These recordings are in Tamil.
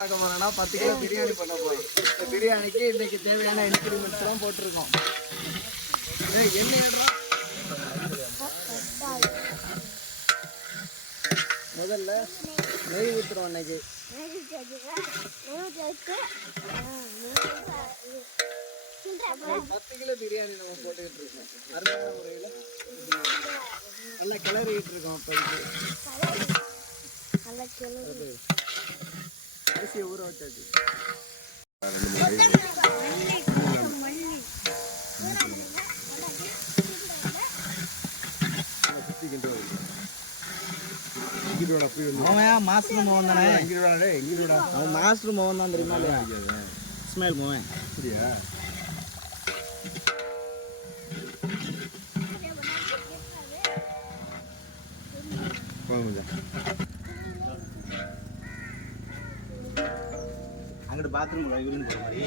10 கிலோ பிரியாணி பண்ண போறோம். இந்த பிரியாணிக்கு இன்னைக்கு தேவையான இன்கிரிமெண்ட்ஸ் எல்லாம் போட்டிருக்கோம். என்ன ஏடுறா முதல்ல நெய் ஊற்றுறோம். இன்னைக்கு 10 கிலோ பிரியாணி நம்ம போட்டுக்கிட்டு இருக்கோம். அருமையான முறையில் நல்லா கிளறிக்கிட்டு இருக்கோம். அரிசியை ஊற வச்சாச்சு. மாஸ்டர் மோகன் தான் தெரியுமா இல்லையா? இஸ்மாயில் மோகன் அப்படியா? அங்கிட்டு பாத்ரூம் யூரின் போற மாதிரி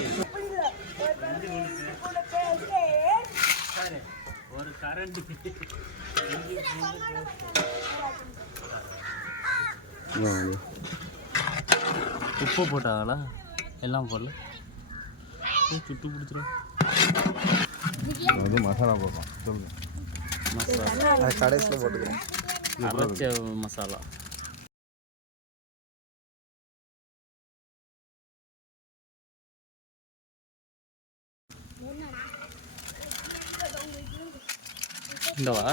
ஒரு கரண்ட் உப்பு போட்டாங்களா? எல்லாம் போடல, சுட்டு பிடிச்சிடும். மசாலா போடுறோம். சொல்லுங்க. மசாலா கடைசியில் போட்டுக்கிறோம். அரைச்ச மசாலா இந்தவா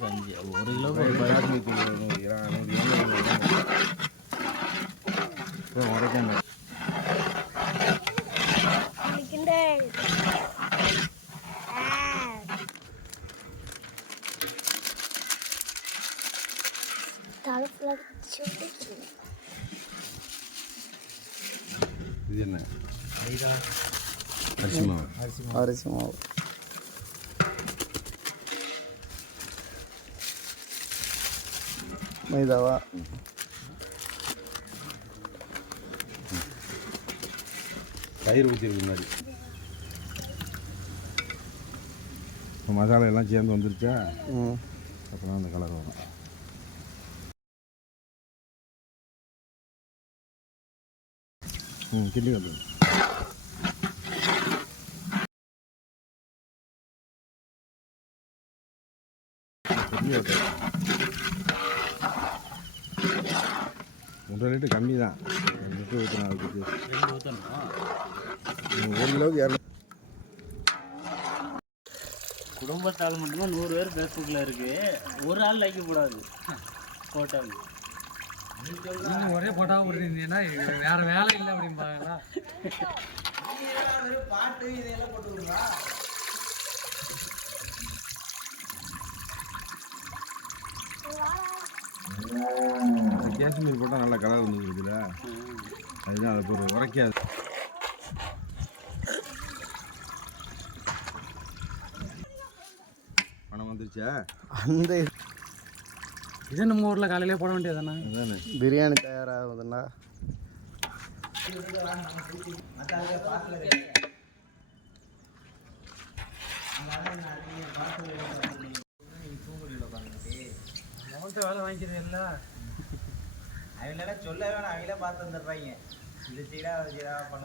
கஞ்சி 1 கிலோக்கு இது என்ன? அரிசி மாவு. அரிசி மாவு மைதாவா? தயிர் ஊற்றிருக்கு முன்னாடி. மசாலா எல்லாம் சேர்ந்து வந்துருச்சா? அப்புறம் அந்த கலர் வரும். கிண்டி வந்துடும். ஒன்றரை லிட்டர் கம்மி தான். 2 லிட்டர் ஊற்றணும். அதுக்கு 1 கிலோவுக்கு 200. குடும்பத்தால் மட்டும்தான் 100 பேர் ஃபேஸ்புக்கில் இருக்குது. ஒரு ஆள் லைக் போடாது போட்டாங்க. ஒரே போட்டாவை போட்டுருந்தீங்கன்னா வேற வேலை இல்லை அப்படிம்பாங்களா? பாட்டு இதெல்லாம் போட்டுருங்களா? காஷ்மீர் போட்டால் நல்லா கலர் இருந்தது இதில். அதுதான் அதை ஒரு உரைக்காது. பணம் வந்துருச்சா? அந்த இது நம்ம ஊரில் காலையிலே போட வேண்டியதானே? அதானே பிரியாணி தயாராகுதுண்ணா. வேலை வாங்கிக்கிறது இல்லை. அவங்களெல்லாம் சொல்ல வேணாம், அவங்களே பார்த்து வந்துடுறாங்க. இது சீராக பண்ண